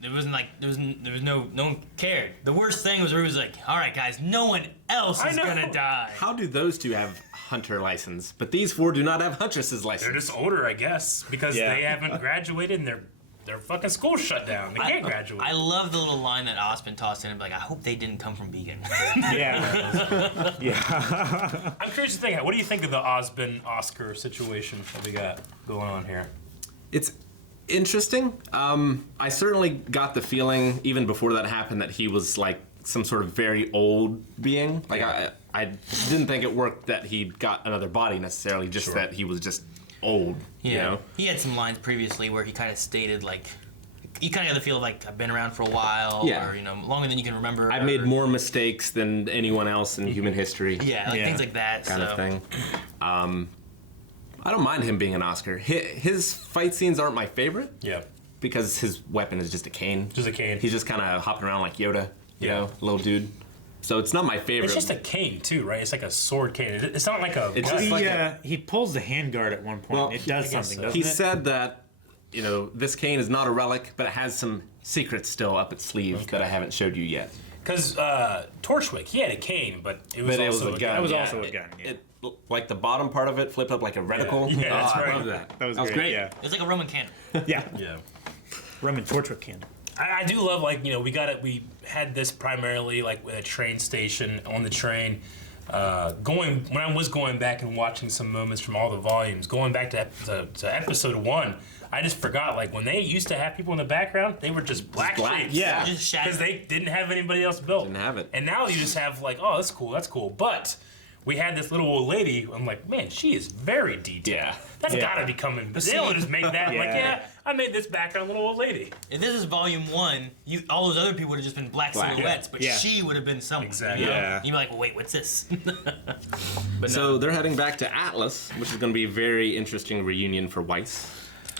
there wasn't like there was no one cared. The worst thing was Ruby was like, all right guys, no one else I is know. gonna die. How do those two have hunter license, but these four do not have huntress's license? They're just older, I guess, because Yeah. they haven't graduated and their fucking school's shut down. They can't graduate. I love the little line that Osmond tossed in and be like, I hope they didn't come from Beacon. Yeah. Yeah. I'm curious to think, what do you think of the Osmond Oscar situation that we got going on here? It's interesting. I certainly got the feeling, even before that happened, that he was like some sort of very old being. Like I didn't think it worked that he got another body necessarily, just Sure. that he was just old. Yeah. You know? He had some lines previously where he kind of stated like, you kind of got the feel like I've been around for a while, Yeah. or longer than you can remember. I've made more mistakes than anyone else in human history. Yeah, like things like that. Kind so. of thing. I don't mind him being an Oscar. His fight scenes aren't my favorite Yeah. because his weapon is just a cane. Just a cane. He's just kind of hopping around like Yoda, you Yeah. know, little dude. So it's not my favorite. It's just a cane too, right? It's like a sword cane. It's not like a. It's gun. just like He pulls the handguard at one point. Well, it does I guess something, so. doesn't He it? said that, you know, this cane is not a relic, but it has some secrets still up its sleeve that I haven't showed you yet. Because Torchwick, he had a cane, but it was But it was also a gun. That was yeah. also a gun. Yeah. It, like the bottom part of it flipped up like a reticle. Yeah, that's I right. love that. That was great. great. Yeah. It's like a Roman cannon. Yeah. Yeah. Roman Torchwick can. I do love, like, we had this primarily like at a train station on the train. When I was going back and watching some moments from all the volumes, going back to episode 1, I just forgot, like, when they used to have people in the background, they were just black shapes. Yeah. Just shadow. Because they didn't have anybody else built. Didn't have it. And now you just have, like, oh, that's cool. But we had this little old lady. I'm like, man, she is very detailed. Yeah. That's Yeah. gotta be coming. But they don't just make that. I'm like, Yeah. yeah, I made this background little old lady. If this is volume 1, all those other people would have just been black silhouettes, but Yeah. she would have been someone. Exactly. You know? Yeah. You'd be like, well, wait, what's this? But So no. they're heading back to Atlas, which is going to be a very interesting reunion for Weiss.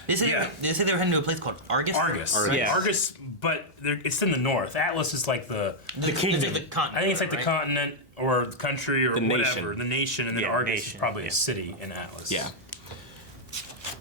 They said Yeah. they said they were heading to a place called Argus. Argus. Argus. Yeah. Argus, but it's in the north. Atlas is like the. It's kingdom. like the continent. I think it's like right? the continent or the country or The whatever. nation. The nation, and then Yeah, Argus is nation, probably yeah. a city in Atlas. Yeah.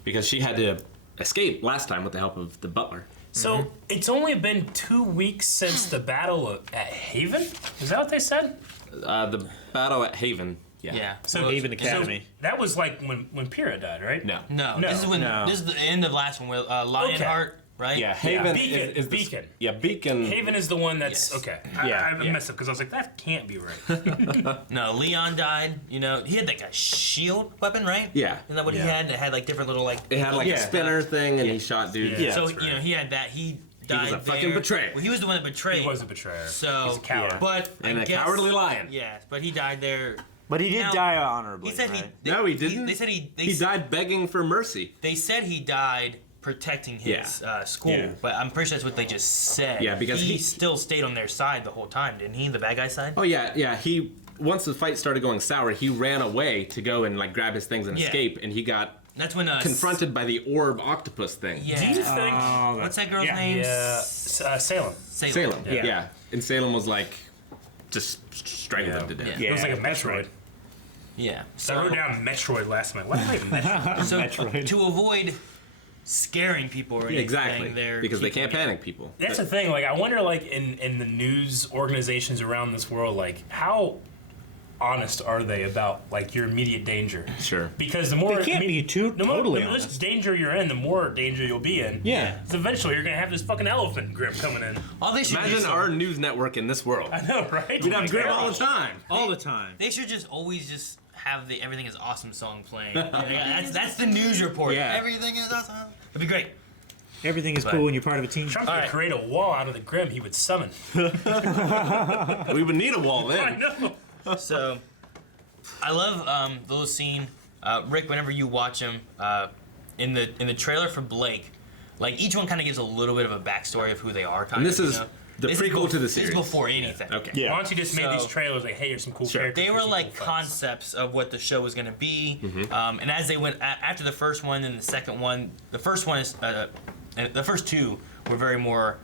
Because she had to escape last time with the help of the butler. So it's only been 2 weeks since the battle at Haven. Is that what they said? The battle at Haven. Yeah. Yeah. So Haven Academy. So that was like when Pyrrha died, right? No. No, No. this is when No. this is the end of last one where Lionheart, right? Yeah, Haven Beacon, is the- Beacon. yeah, Beacon. Haven is the one that's Yes. okay. Yeah. I messed up because I was like, that can't be right. No, Leon died. You know, he had like a shield weapon, right? Yeah. Isn't that what Yeah. he had? It had like different little like. It had like Yeah. a spinner thing, and he shot dudes. Yeah. So that's you know, right. he had that. He died was a fucking there. betrayer. Well, he was the one that betrayed. He was a betrayer. So He's a coward. But And I a guess, cowardly lion. Yeah, but he died there. But he did Now, die honorably. He said right? No, he didn't. They said he. He died begging for mercy. They said he died protecting his school, Yeah. but I'm pretty sure that's what they just said. Yeah, because he he- still stayed on their side the whole time, didn't he? The bad guy side. Oh yeah, yeah. He once the fight started going sour, he ran away to go and like grab his things and Yeah. escape, and he got That's when confronted by the orb octopus thing. Yeah. Do you think? Oh, What's that girl's yeah. name? Yeah, Salem. Salem. Yeah. Yeah. And Salem was like just strangled Yeah. him to death. Yeah. It was like a that's Metroid. right. Yeah. So I wrote down Metroid last night. Why did I write Metroid? So Metroid. to avoid scaring people or anything, Exactly. they're Because they keeping can't it- panic people. That's the thing. Like, I wonder, like, in the news organizations around this world, like, how honest are they about like your immediate danger? Sure. Because the more They can't be totally the less honest. danger you're in, the more danger you'll be in. Yeah. So eventually you're gonna have this fucking elephant grip coming in. All they should Imagine do, our news network in this world. I know, right? We'd have Grim all the time. All the time. They should just always just have the "Everything is Awesome" song playing. That's the news report. Yeah. Everything is awesome. It'd be great. Everything is But- cool when you're part of a team. Trump could create a wall out of the Grim he would summon. We would need a wall I then. know. So, I love the little scene, Rick. Whenever you watch him in the trailer for Blake, like each one kind of gives a little bit of a backstory of who they are. Kind And of, this is the This prequel to the This series. is before anything. Okay. Yeah. Why don't you just make So- these trailers like, hey, here's some cool Sure. characters. They were here's some like cool fights. concepts of what the show was going to be, Mm-hmm. and as they went after the first one and the second one, the first one is and the first two were very more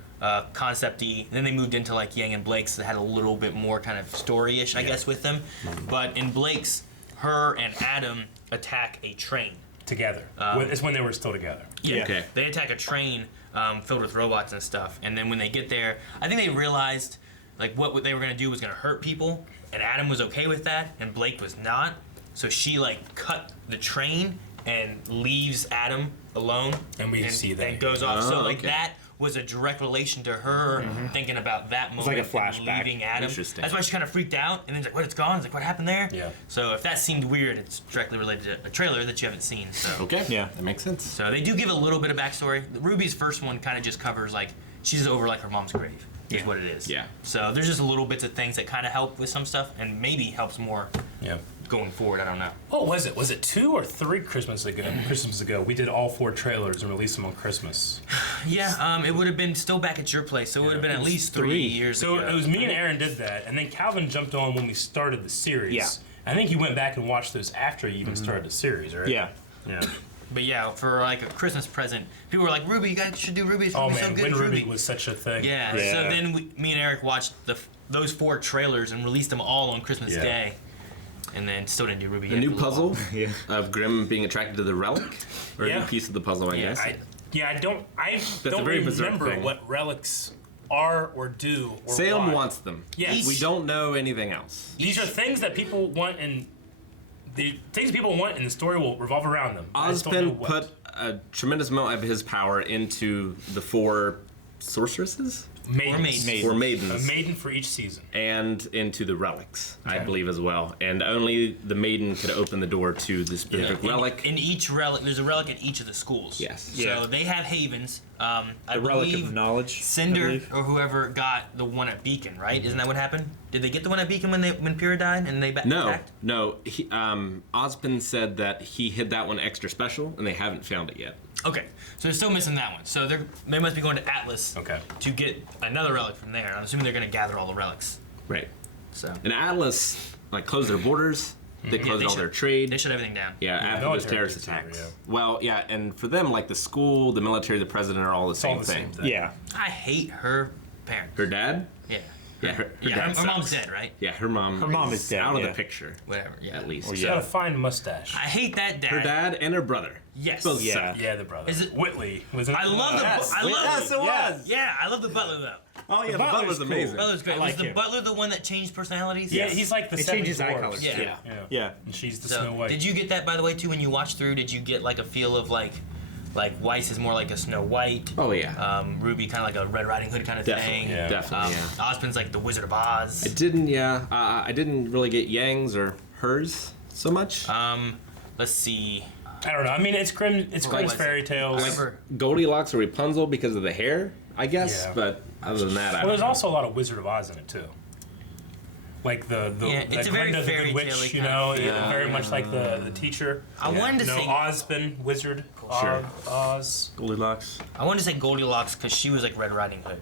concept-y. Then they moved into like Yang and Blake's that had a little bit more kind of story-ish, I guess, with them. But in Blake's, her and Adam attack a train. Together. It's when they were still together. Yeah. Okay. They attack a train filled with robots and stuff, and then when they get there, I think they realized like what they were gonna do was gonna hurt people, and Adam was okay with that, and Blake was not. So she like cut the train and leaves Adam alone, And we see that. and goes off. So Oh, like okay. that was a direct relation to her thinking about that moment, like a and flashback. leaving Adam. Interesting. That's why she kind of freaked out, and then it's like, what? It's gone. It's like, what happened there? Yeah. So if that seemed weird, it's directly related to a trailer that you haven't seen. So. Okay. Yeah. That makes sense. So they do give a little bit of backstory. Ruby's first one kind of just covers like she's over like her mom's grave, is what it is. Yeah. So there's just little bits of things that kind of help with some stuff, and maybe helps more Yeah. going forward. I don't know. What was it? Was it 2 or 3 Christmas ago? We did all 4 trailers and released them on Christmas. Yeah. It would have been still back at your place, so it would have been at least 3 years So ago. it was me and Aaron did that, and then Calvin jumped on when we started the series. Yeah. I think you went back and watched those after you even started the series, right? Yeah. Yeah. But yeah, for like a Christmas present, people were like, "Ruby, you guys should do Ruby. It's Oh gonna be man, so good, when Ruby." Ruby was such a thing. Yeah. Yeah. So then me and Eric watched those 4 trailers and released them all on Christmas Yeah. Day, and then still didn't do Ruby. The yet new for a little puzzle while. Yeah. of Grim being attracted to the relic, or a Yeah. new piece of the puzzle, I Yeah, guess. I don't a very berserk remember thing. what relics are or do or Salem why. wants them. Yes. We don't know anything else. These are things that people want, and the things people want in the story will revolve around them. I just don't know Ozpin what. put a tremendous amount of his power into the 4 sorceresses Maidens. Maidens. or A maidens, maiden for each season. and into the relics, I Okay. believe as well. And only the maiden could open the door to the specific relic. In each relic, there's a relic at each of the schools. Yes. So Yeah. they have havens. I The relic believe of knowledge. I Cinder believe. or whoever got the one at Beacon, right? Isn't that what happened? Did they get the one at Beacon when Pyrrha died and they No, attacked? no. Ozpin said that he hid that one extra special, and they haven't found it yet. Okay, so they're still missing that one. So they must be going to Atlas Okay. to get another relic from there. I'm assuming they're going to gather all the relics. Right. So And Atlas, like, closed their borders. They closed they all should- their trade. they shut everything down. Yeah, after those military terrorist gets over, attacks. yeah. Well, yeah, and for them, like the school, the military, the president are all the It's same all the thing. same thing. Yeah. I hate her parents. Her dad? Yeah. Yeah, her Yeah, dad her mom's sucks. dead, right? Yeah, her mom. Her mom is dead, out of yeah. the picture, Whatever. Yeah. at least. Well, She's yeah. got a fine mustache. I hate that dad. Her dad and her brother. Yes. Both Yeah. suck. Yeah, the brother. Is it- Whitley? Was it? I love the. Yes. I love. Yes, it was. Yeah, I love the butler though. Oh yeah, the butler's butler's cool. amazing. Butler's great. I like Was the him. butler the one that changed personalities? Yeah, he's like the It 7 changes eye dwarves. colors, Yeah. too. Yeah. Yeah. And she's the So, Snow White. did you get that by the way too when you watched through? Did you get like a feel of like Weiss is more like a Snow White? Oh yeah, Ruby kind of like a Red Riding Hood kind of definitely, thing. Yeah. definitely. Yeah. Ozpin's like the Wizard of Oz. I didn't. Yeah, I didn't really get Yang's or hers so much. Let's see. I don't know. I mean, it's Grimm. It's What Grimm's was it? fairy tales. Remember- Goldilocks or Rapunzel because of the hair, I guess. Yeah. But other than that, I Well, don't there's know. also a lot of Wizard of Oz in it too. Like the Yeah, it's a very Glinda the fairy Good Witch, tale-y you kind know, of feel. very much like the teacher. I wanted to You know, say. Ozpin, Wizard, Sure. Oz. Goldilocks. I wanted to say Goldilocks because she was like Red Riding Hood.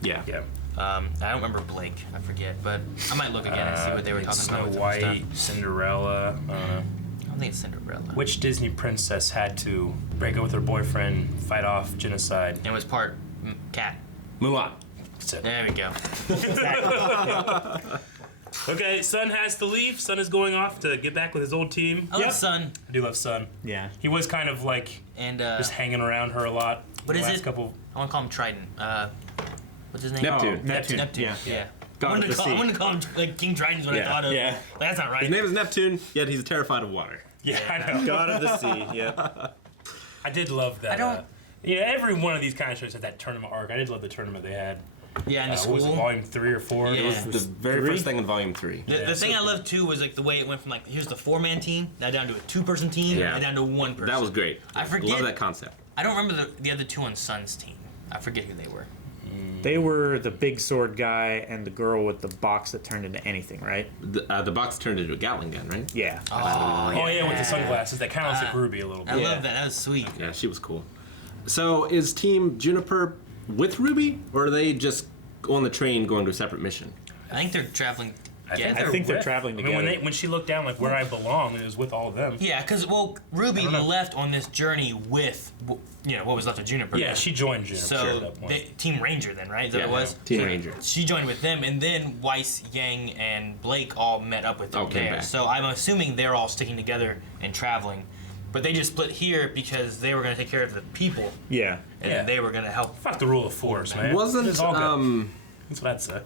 Yeah. Yeah. I don't remember Blake. I forget, but I might look again and see what they were It's talking about. Snow with some White, Cinderella. stuff. I don't think it's Cinderella. Which Disney princess had to break up with her boyfriend, fight off genocide? It was part cat. Mulan. That's it. There we go. Okay, Sun has to leave. Sun is going off to get back with his old team. I love Sun. I do love Sun. Yeah. He was kind of like just hanging around her a lot. What is it? Couple... I want to call him Trident. What's his name? Neptune. Oh, Neptune. Yeah. God I'm of the sea. going to call him like King Trident's what I thought of. Yeah. Like, that's not right. His name is Neptune, yet he's terrified of water. Yeah, I know. God of the sea. Yeah. I did love that. I don't- Every one of these kind of shows had that tournament arc. I did love the tournament they had. Yeah, in the What was it, school. volume 3 or 4? Yeah. It was the very first thing in volume 3. The thing I loved too was like the way it went from like here's the 4-man team, now down to a 2-person team, Yeah. and down to 1 person. That was great. I forget. Love that concept. I don't remember the other 2 on Sun's team. I forget who they were. They were the big sword guy and the girl with the box that turned into anything, right? The box turned into a Gatling gun, right? Yeah. Oh, yeah, with the sunglasses. That kind of looks like Ruby a little bit. I love that. That was sweet. Yeah, she was cool. So is Team Juniper with Ruby, or are they just on the train going to a separate mission? I think they're traveling. I think they're traveling together. I mean, when she looked down, like where I belong, it was with all of them. Yeah, because Ruby left on this journey with what was left of Juniper. Yeah, she joined Juniper. So at that point. Team Ranger then, right? Is that what it was? Team Ranger. She joined with them, and then Weiss, Yang, and Blake all met up with them came there. back. So I'm assuming they're all sticking together and traveling. But they just split here because they were going to take care of the people. Yeah. And then they were going to help. Fuck the rule of force, man. Wasn't It's all good. That's what I'd say.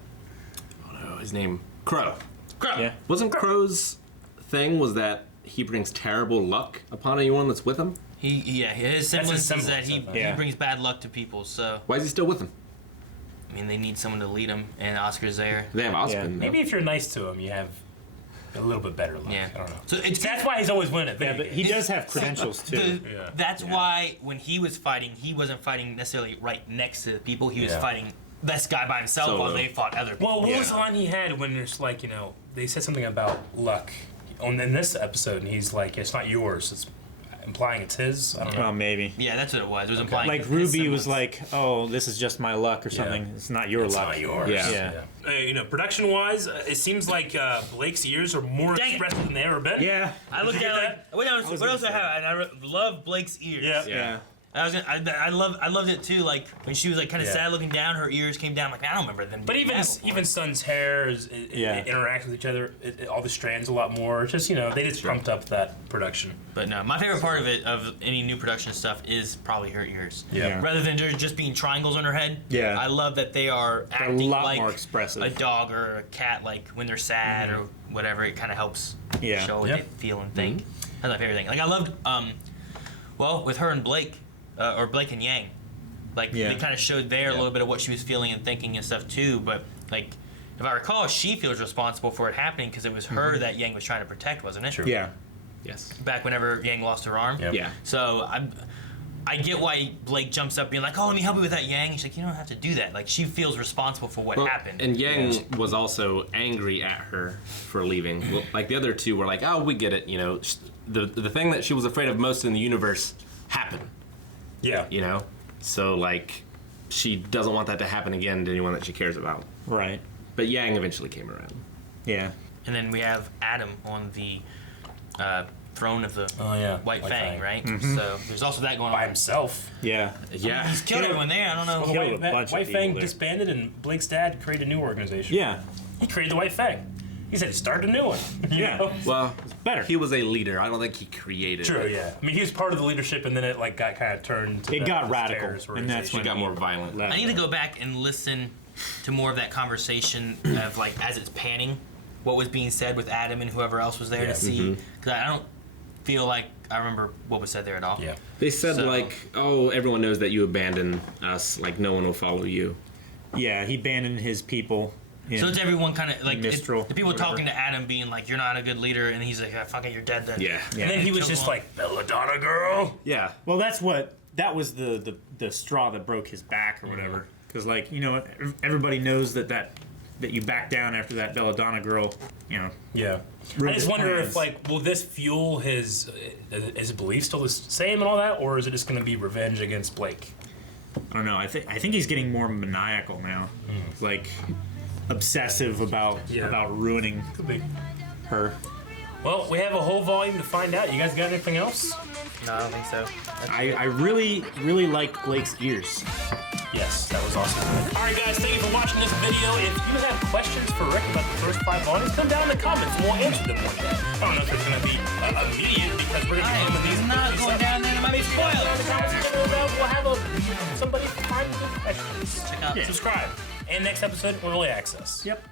Oh, his name Kuro. Crow. Yeah. Wasn't Crow's thing was that he brings terrible luck upon anyone that's with him? His semblance is that he Yeah. brings bad luck to people. So Why is he still with them? I mean, they need someone to lead them, and Oscar's there. They have Ospen. though. Maybe if you're nice to him, you have a little bit better luck. Yeah. I don't know. So That's why he's always winning. Yeah, but he does have credentials too. That's why when he was fighting, he wasn't fighting necessarily right next to the people. He was fighting this guy by himself Solo. while they fought other people. Well, what was the line he had when there's like, they said something about luck in this episode, and he's like, it's not yours, it's implying it's his? I don't know. Oh, maybe. Yeah, that's what it was. It was implying Like his Ruby was semblance. like, "Oh, this is just my luck" or something. It's not your It's luck. not yours. Yeah. Production-wise, it seems like Blake's ears are more Dang it. expressive than they ever been. Yeah. I looked at it like, what else do I have? And I love Blake's ears. Yeah. I loved it too. Like when she was like kind of sad looking down, her ears came down. Like I don't remember them. But doing even that before. Sun's hair interacts with each other. All the strands a lot more. It's just they just pumped up that production. But no, my favorite part of it, of any new production stuff, is probably her ears. Yeah. Rather than just being triangles on her head. Yeah. I love that they are They're a acting lot like more expressive. a dog or a cat. Like when they're sad or whatever, it kind of helps Yeah. show what they feel and think. That's my favorite thing. Like I loved, with her and Blake, or Blake and Yang, like they kind of showed there a little bit of what she was feeling and thinking and stuff too. But like, if I recall, she feels responsible for it happening because it was her that Yang was trying to protect, wasn't it? Sure. Yeah. Yes. Back whenever Yang lost her arm. Yep. Yeah. So I get why Blake jumps up being like, "Oh, let me help you with that, Yang." And she's like, "You don't have to do that." Like she feels responsible for what happened. And Yang was also angry at her for leaving. Well, like the other two were like, "Oh, we get it." The thing that she was afraid of most in the universe happened. Yeah. So like, she doesn't want that to happen again to anyone that she cares about. Right. But Yang eventually came around. Yeah. And then we have Adam on the throne of the White Fang, right? So there's also that going on By himself. Yeah. Yeah. He's killed everyone there. I don't know. Well, Killed a bunch of White people Fang there. disbanded, and Blake's dad created a new organization. Yeah. He created the White Fang. He said he started a new one. you Yeah. know? Well, better. He was a leader. I don't think he created True, it. yeah. I mean, he was part of the leadership, and then it got kind of turned. To It got this radical, terrorist and that's organization. It got more violent. I need to go back and listen to more of that conversation of like as it's panning, what was being said with Adam and whoever else was there to see. Because I don't feel like I remember what was said there at all. Yeah. They said So- like, "Oh, everyone knows that you abandoned us. Like no one will follow you." Yeah. He abandoned his people. So it's everyone kind of like Mistral, the people whatever. talking to Adam being like, "You're not a good leader," and he's like, "Fuck it, you're dead then." Yeah. And then he was Killed just them all. like, Belladonna girl. Yeah. Well, that was the straw that broke his back or whatever. Because everybody knows that you back down after that Belladonna girl. Yeah. I Ruined just his wonder plans. if will this fuel his belief still the same and all that, or is it just going to be revenge against Blake? I don't know. I think he's getting more maniacal now. Like obsessive about ruining Could be. her. Well, we have a whole volume to find out. You guys got anything else? No, I don't think so. I really like Blake's ears. Yes, that was awesome. All right, guys, thank you for watching this video. If you have questions for Rick about the first 5 volumes, come down in the comments and we'll answer them one day. I don't know if it's going to be immediate because we're going to be filming these. Not going down there. It might be spoiled. We'll have somebody find the questions. Check out. Subscribe. And next episode, early access. Yep.